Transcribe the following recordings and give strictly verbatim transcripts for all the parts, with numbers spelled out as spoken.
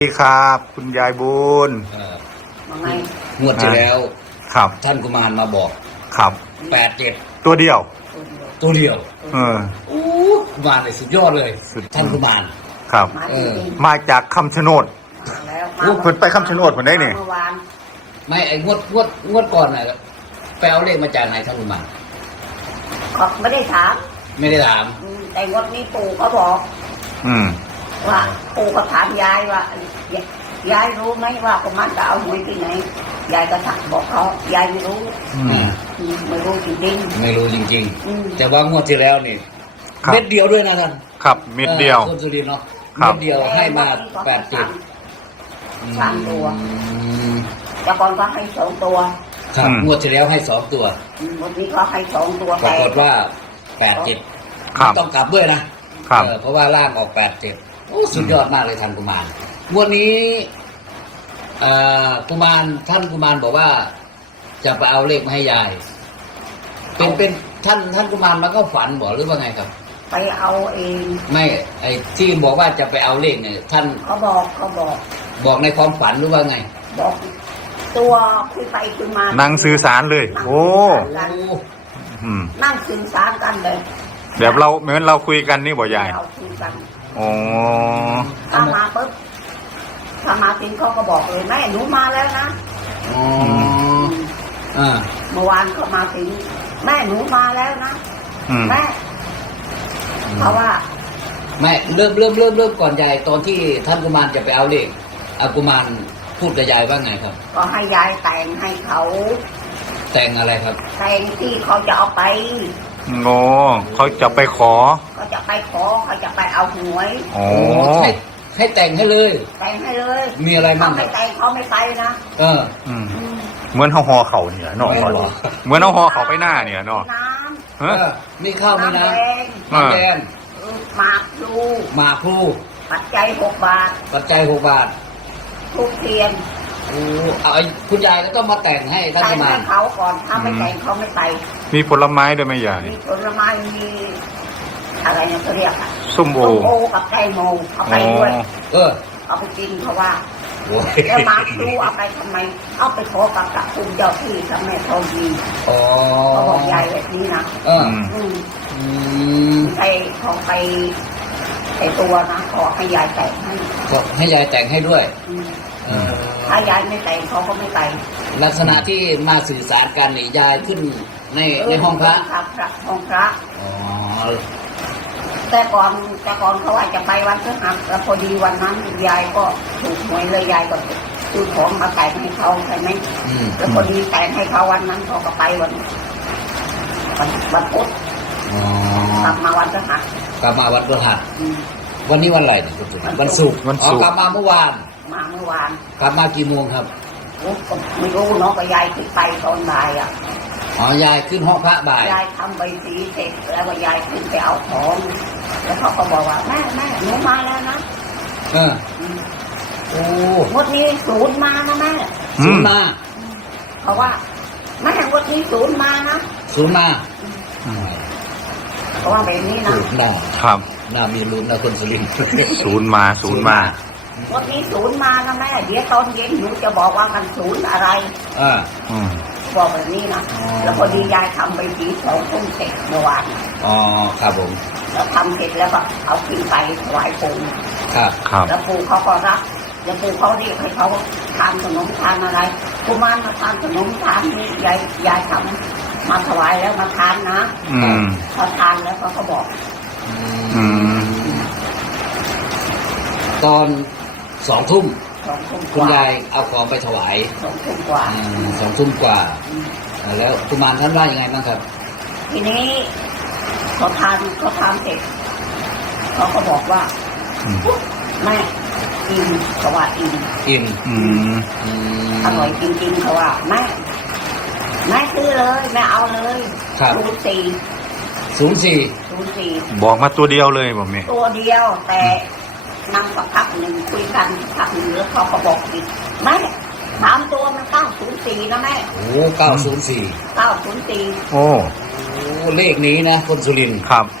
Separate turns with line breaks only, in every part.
สวัสดีครับคุณยายบุญ
เออมาไงงวดที่แล้ว
ครับ
ท่านกุมารมาบอก
ครับ
แปดเจ็ด
ตัวเดียว
ตัวเดียว
เออ
อู้กุมารเลยสุดยอดเลยท่านกุมาร
ครับ
เออ
มาจากคำชะโนดลูกเพิ่นไปคำชะโนดเพิ่นได้นี่
ไม่ไอ้งวดงวดงวดก่อนน่ะไปเอาเลขมาจากไหนท่านกุมาร
เขาไม่ได้ถาม
ไม่ได้ถาม
แต่งวดนี้ปู่เขาบอก
อืม
ว่าปู่เขาถามยายว่ายายรู้ไหมว่ากุมารจะเอาหวยที่ไหนยายก็ถามบอกเขายายไม่รู้ไม่รู้จริง
ๆไม่รู้จริงๆแต่ว่างวดที่แล้วนี่เม็ดเดียวด้วยนะท่าน
ครับเม็ดเดียว
คนสุรินทร์เนาะเม็ดเดียวให้มาแปดเจ็ด
สามตัวแต่ก่อนก็ให้สองตัว
ครับงวดที่แล้วให้สองตัว
วันนี้เขาให้สองตัว
ปรากฏว่าแปดเจ็ดต้องกลับด้วยนะเพราะว่าล่างออกแปดเจ็ดโอ้สุดยอดมากเลยท่านกุมารงวดนี้กุมารท่านกุมารบอกว่าจะไปเอาเลขมาให้ยายเป็นเป็นท่านท่านกุมารมันก็ฝันบอกหรือว่าไงครับ
ไปเอาเอง
ไม่ไอ้ที่บอกว่าจะไปเอาเลขเนี่ยท่าน
เขาบอกเขาบอก
บอกในความฝันหรือว่าไง
บอกตัวคุยไปคุยมา
นั่งสื่อสารเลยโอ้
นั่งสื่อสารกันเลย
แบบเราเหมือนเราคุยกันนี่บ่ยาย
เราคุยกัน
อ๋อ
ถ้ามาปุ๊บถ้ามาถึงเขาก็บอกเลยแม่หนูมาแล้วนะ
อ๋ออ่า
เมื่อวานเขามาถึงแม่หนูมาแล้วนะแม่เพราะว่า
แม่เริ่มเริ่มเริ่มเริ่มก่อนยายตอนที่ท่านกุมารจะไปเอาเลขอากุมารพูดกับยายว่าไงครับ
ก็ให้ยายแต่งให้เขา
แต่งอะไรครับ
แต่งที่เขาจะเอาไป
โง่เขาจะไปขอ
เขาจะไปขอเขาจะไปเอาหวย
โอ้
ให้ให้แต่งให้เลย
แต่งให้เลย
มีอะไรบ้าง
ไม่แต่งเขาไม่ไปนะ
เออ
เหมือนเขาห่อเข่าเนี่ยเนาะเหมือนเขาห่อเข่าไปหน้าเนี่ยเนาะ
น้
ำมีข้าวมีน้ำน้ำแดง
หมากพลู
หมากพลู
ปัจจัยหกบาท
ปัจจัยหกบาท
ทุกเทียน
โอ้เอาคุณยายก็ต้องมาแต่งให้ท่านมา
แต่งเขาก่อนถ้าไม่แต่งเขาไม่ไป
มีผลไม้ด้วยไหมยาย
มีผลไม้มีอะไรเนี่ยเขาเรียกอะ
ส้มโอ
ส้มโอกับไก่โมเอาไปด้วย
เออ
เอาไปกินเพราะว่าแล้วมาดูเอาไปทำไมเอาไปขอกับกับคุณเจ้าที่กับแม่ทองดีเขาบอกยายแบบนี้นะ
เออ
ใครของไปใส่ตัวนะขอให้ยายแต่งให้
ให้ยายแต่งให้ด้วย
ถ้ายายไม่แต่งเขาก็ไม่แต่ง
ลักษณะที่มาสื่อสารกันนี่ยายขึ้นในในห้องพระ
ห้องพระแต่ก่อนแต่ก่อนเขาว่าจะไปวันพฤหัสแล้วพอดีวันนั้นยายก็ถูกหวยเลยยายก็ซื้อของมาแต่งให้เขาใช่ไหมแล้วพอดีแต่งให้เขาวันนั้นเขาก็ไปวันวันวันพุธกลับมาวันพฤหัส
กลับมาวันพฤหัสวันนี้วันอะไรเนี่ยวันศุกร์
วันศุกร์
กลับมาเมื่อวาน
มาเมื่อวาน
กลับมากี่โมงครับ
ไม่รู้เนาะก็ยายขึ้นไปตอนบ่ายอ่ะ
อ๋อยายขึ้นห้องพระบ่าย
ยายทำใบสีเสร็จแล้วก็ยายขึ้นไปเอาของแล้วเขาก็บอกว่าแม่แม่หนูมาแล้วนะ
เออโอ้
งวดนี้ศูนย์มานะแม่
ศูนย์มา
เพราะว่าแม่งวดนี้ศูนย์มานะ
ศูนย์มา
เพราะว่าแบบนี้นะ
ศูนย์มา
ครับ
น่ามีลุ้นนะคนสุรินทร์
ศูนย์มาศูนย์มา
วันนี้ศูนย์มานะแม่เดี๋ยวตอนเย็นหนูจะบอกว่ากันศูนย์อะไร
อ่า
บอกแบบนี้นะแล้วพอดียายทำใบสีสองต้นเสร็จเมื่อวาน
อ๋อครับผม
แล้วทำเสร็จแล้วก็เอาขึ้นไปถวายปู่
ครับครับ
แล้วปู่เขาก็รับแล้วปู่เขาเรียกให้เขาทานขนมทานอะไรกุมารมาทานขนมทานนี่ยายยายทำมาถวายแล้วมาทานนะพอทานแล้วเขาก็บอก
ตอนสองทุ่มคุณยายเอาของไปถวาย
สองทุ่มกว่า
สองทุ่มกว่าแล้วกุมารท่านว่ายังไงบ้างครับ
ทีนี้เขาทานเขาทานเสร็จเขาก็บอกว่าแม่อิ่มเขาว่าอิ่ม
อิ่ม
อร่อยจริงๆเขาว่าแม่แม่ซื้อเลยแม่เอาเลยศูนย์สี่
ศูนย์สี่
ศูนย์สี่
บอกมาตัวเดียวเลยบอกแม่
ตัวเดียวแต่นั่งสักพักหนึ่งคุยกันพักหนึ่งแล้วเขาก็บอกอีกแม่สามตัวมันเก้าศูนย์สี่นะแม่
โอ้เก้าศูนย์สี่
เก้าศูนย์สี่
โอ้
โอ้เลขนี้นะคนสุรินทร์
ครับ
ถ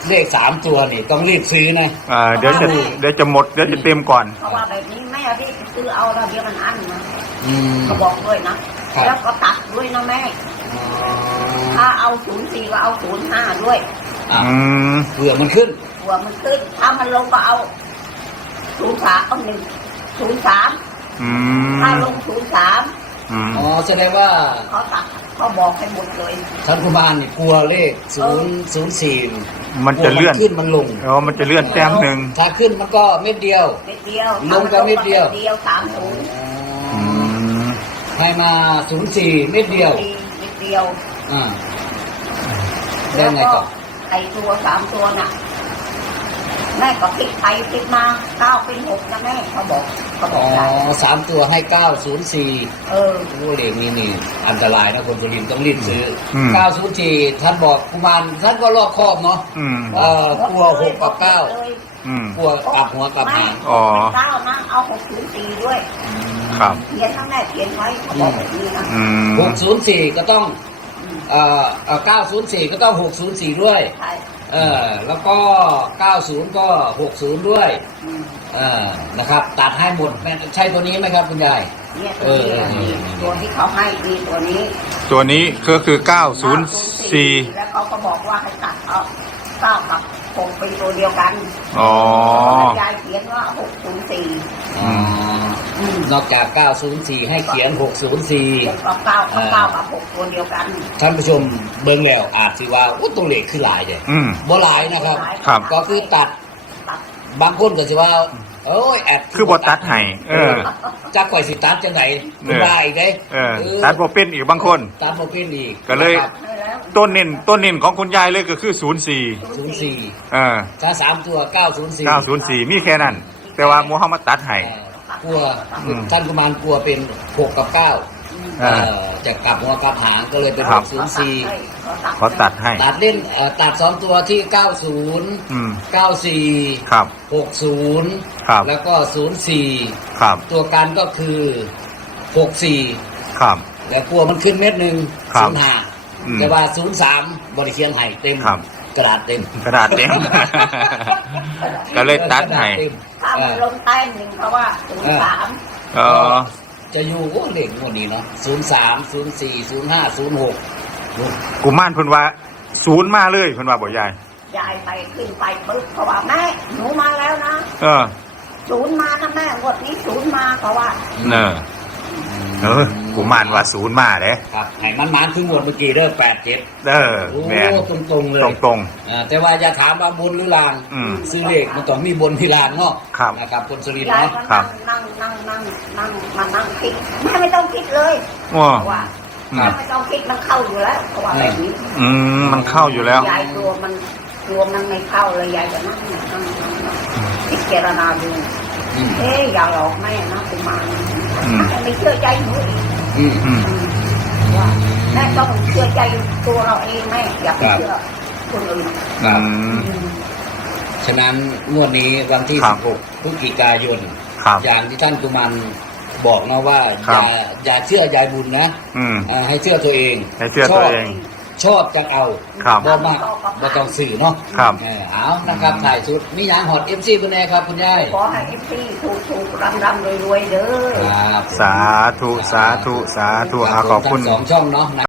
เลขสามตัวนี่ต้องรีบซื้อนะ
อ่าเดี๋ยวจะเดี๋ยวจะหมดเดี๋ยวจะเต็มก่อน
เพราะว่าแบบนี้แม่รีบซื้อเอาแล้วเดี๋ยวมันอั้นนะ
อืม
เขาบอกด้วยนะครับ แล้วก็ตัดด้วยนะแม่
อ๋อ
ถ้าเอาศูนย์สี่ก็เอาศูนย์ห้าด้วย
อ่ะ
อืม
เผื่อมันขึ้น
หัวมันขึ้นถ้ามันลงก็เอาศูนย์สามเอาหนึ่งศูนย์สาม
อืม
ถ้าลงศูนย์สาม
อืม
อ๋อแสดงว่า
เขาตัดเขาบอกให้หมดเลย
ท่านกุมารนี่กลัวเลขศูนย์ศูนย์สี่
มันจะเลื่อน
ขึ้นมันลง
เออมันจะเลื่อนแต้มหนึ่ง
ถ้าขึ้นมันก็เม็ดเดียว
นิดเดียว
ลงก็นิดเดียว
เดียวสามศูนย์
อืม
ให้มาศูนย์สี่เม็ดเดียว
นิดเดียว
อ่าแล้
แล้ว ว
ไง
ก็
ต่อ
ไอตัวสามตัวน่ะแม่ก็พลิกไปพลิกมาเก้าเป็นหกนะแม่เขาบอกเขาบ
อ๋
อ
อก
ได้
สามตัวให้เก้าศูนย์สี่
เออ
โอ้เลขนี้นี่อันตรายนะคนสุรินทร์ต้องรีบซื้ออ
ม
เก้าศูนย์สี่ท่านบอกกุมารท่านก็รอบคอบเนาะ
อืม
เอ่อกลัวหกกับเก้า
อืม
กลัวกลับหัวกลับหาง
อ๋อ
เก้านะเอาหกศูนย์สี่ด้วย
ครับ
เขียนทั้งแม่เขียนไว้เขาบอกแบบนี้นะ
อืม
หกศูนย์สี่ก็ต้อง
อืม
เอ่อเอ่อเก้าศูนย์สี่ก็ต้องหกศูนย์สี่ด้วย
ใช่
เออแล้วก็เก้าศูนย์ก็หกศูนย์ด้วย
อืม
เออนะครับ ตัดให้หมดแม่ใช่ตัวนี้ไหมครับคุณยาย
เนี่ยตัวนี้
เออเออ
นี่ตัวที่เขาให้ดีตัวนี้
ตัวนี้ก็คือเก้าศูนย์สี่
แล้วเขาก็บอกว่าให้ตัดเอาเก้ากับหกเป็นตัวเดียวกัน
อ๋อ
ยายเขียนว่าหกศูนย์สี่
อ๋อ
อืม
นอกจากเก้าศูนย์สี่ให้เขียนหกศูนย์สี่
เขียนกับเก้ากับเก้ากับหกตัวเดียวกัน
ท่านผู้ชมเบิ่งแล้วอาจสิว่าโอ้ตัวเลขคือหลายเลย
อืม
บ่หลายนะครับ
ครับ
ก็คือตัด
ตัด
บางคนก็สิว่าโอ้ยแอด
คือบตัดให้เออ
จักข่อยสิตัดจังไหนคุณได้อีกเด้
เออตัดบ่เป็นอีกบางคน
ตัดบ่เป็นอีก
ก็เลย
นะครับ
ให้แล้ว
ต้นเน้นต้นเน้นของคุณยายเลยก็คือศูนย์สี่
ศูนย์สี่
เออ
ถ้าสามตัวเก้าศูนย์สี่
เก้าศูนย์สี่มีแค่นั้น แต่ว่ามูฮัมมัดตัดให้
กลัว
อืม
ท่านกุมารกลัวเป็นหกกับเก้า
อืม
อ่า
เอ่อจะกลับหัวกลับหางก็เลยเป็น
ค
ห
รับ
กศูนย์สี่
เขาตัดให้
ตัดเล่นเอ่อตัดสองตัวที่เก้าศูนย์
อืม
เก้าสี่
ครับ
หกศูนย์
ครับ
แล้วก็ศูนย์สี่
ครับ
ตัวกันก็คือหกสี่
ครับ
แล้วกลัวมันขึ้นเม็ดหนึ่ง
ครับ
ศูนย์ห้า
อืม
แต่ว่าศูนย์สามบริเคียนไห้เต็ม
ครับ
กระดาษเต็ม
กระดาษเต็ม ก็เลยตัดให้
กระาษเต็ม
ถ้ามันลงใต้หนึ่งเพราะว่าศูนย์สาม
เออ
จะอยู่โอ้เลขงวดนี้เนาะศูนย์สามศูนย์สี่ศูนย์ห้าศูนย์หก
กุมารเพิ่นว่าศูนย์มาเลยเพิ่นว่าบ่ยาย
ยายไปขึ้นไปปึ๊บเพราะว่าแม่หนูมาแล้วนะ
เออ
ศูนย์มานะแม่งวดนี้ศูนย์มาเพราะว่า
เนอเออกุมารว่าศูนย์มาเด้
ครับไห้มันมันๆคืองวดเมื่อกี้เด้อแปดเจ็ด
เออ
โอ้
แม่น
ตรงตรงๆเลย
ตรงตรง
อ่าแต่ว่าอย่าถามว่าบนหรือลาง
ๆอืม
ซื้อเลขมันต้องมีบนมีลางเนาะ
ครับ
นะครับคนสุรินทร์
ยาย
เนาะ
ก็
ครั
นั่
บ
งนั่งนั่งนั่งนั่งมานั่งคิดแม่ไม่ต้องคิดเลย
ว้า
เพราะว่า
อื
แม่
ม
ไม่ต้องคิดมันเข้าอยู่แล้วเพราะว่าแบบนี้
อืมมันเข้าอยู่แล้ว
ยายกลัวมันกลัวมันไม่เข้าเลยยายจะนั่งนั่งนั่งนั่งนั่งพิจารณาดู
อืม
เอ๊ะอย่าหลอกแม่นะกุมาร
อืม
แม่ไม่เชื่อใจหนูอีก
อืม
อืม
ว่าแม่ต้องเชื่อใจตัวเราเองแม่อย่าไปเชื่อคนอื่น
ครับ
อืม
อืม
ฉะนั้นงวดนี้วันที่
ครั
สิ
บ
บหกพฤศจิกายน
ครับ
อย่างที่ท่านกุมารบอกนะว่า
ครั
อบ ย่าอย่าเชื่อยายบุญนะ
อืม
อ่าให้เชื่อตัวเอง
ให้เชื่อตัวเอง
ชอบจังเอา
ครับ
บ่มากบ่ต้องสื่อเนาะ
ครับ
เออเอานะครับถ่ายชุดมีหยางหอดเอฟซีคุณแน่ครับคุณยาย
ขอให้เอฟซีถูกถูกรำรำรวยรวยๆเด้อ
ครับ
สาธุ สาธุ สาธุอาขอบคุณ
ทั้งสองช่องเนาะ